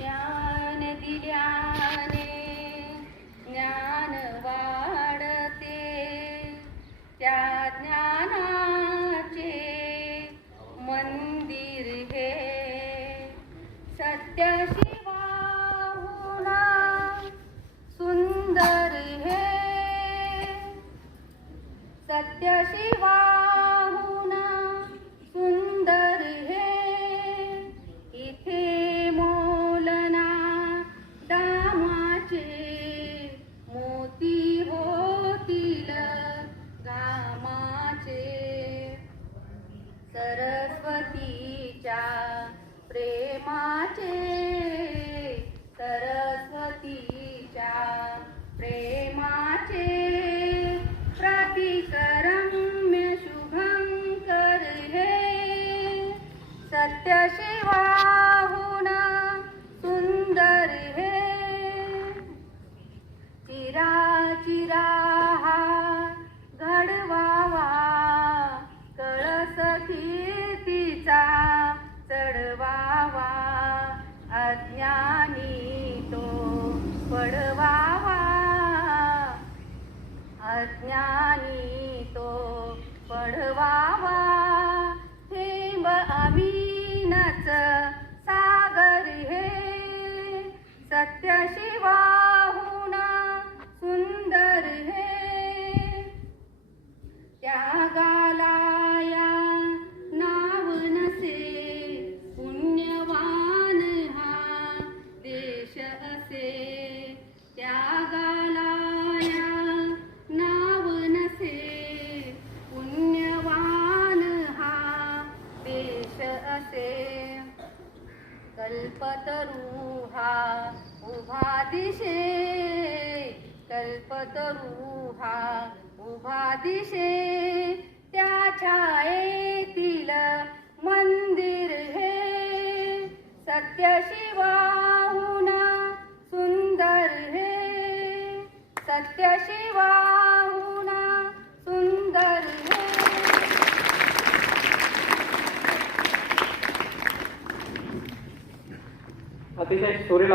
ज्ञान दिल्याने ज्ञान वाढते. त्या ज्ञानाचे मंदिर हे सत्य सुंदर हे. सत्य सरस्वतीच्या प्रेमाचे सरस्वतीच्या प्रेमाचे प्रतिकरम्य शुभंकर हे सत्य ज्ञानी तो पडवावा अज्ञानी तो पडवा कल्पतरुहा हा देश असे. उभा दिशे कल्पतरुहा उभा दिशे. त्या छायेतील मंदिर हे सत्य सत्य शिवाहुना सुंदर अतिशय सूर्य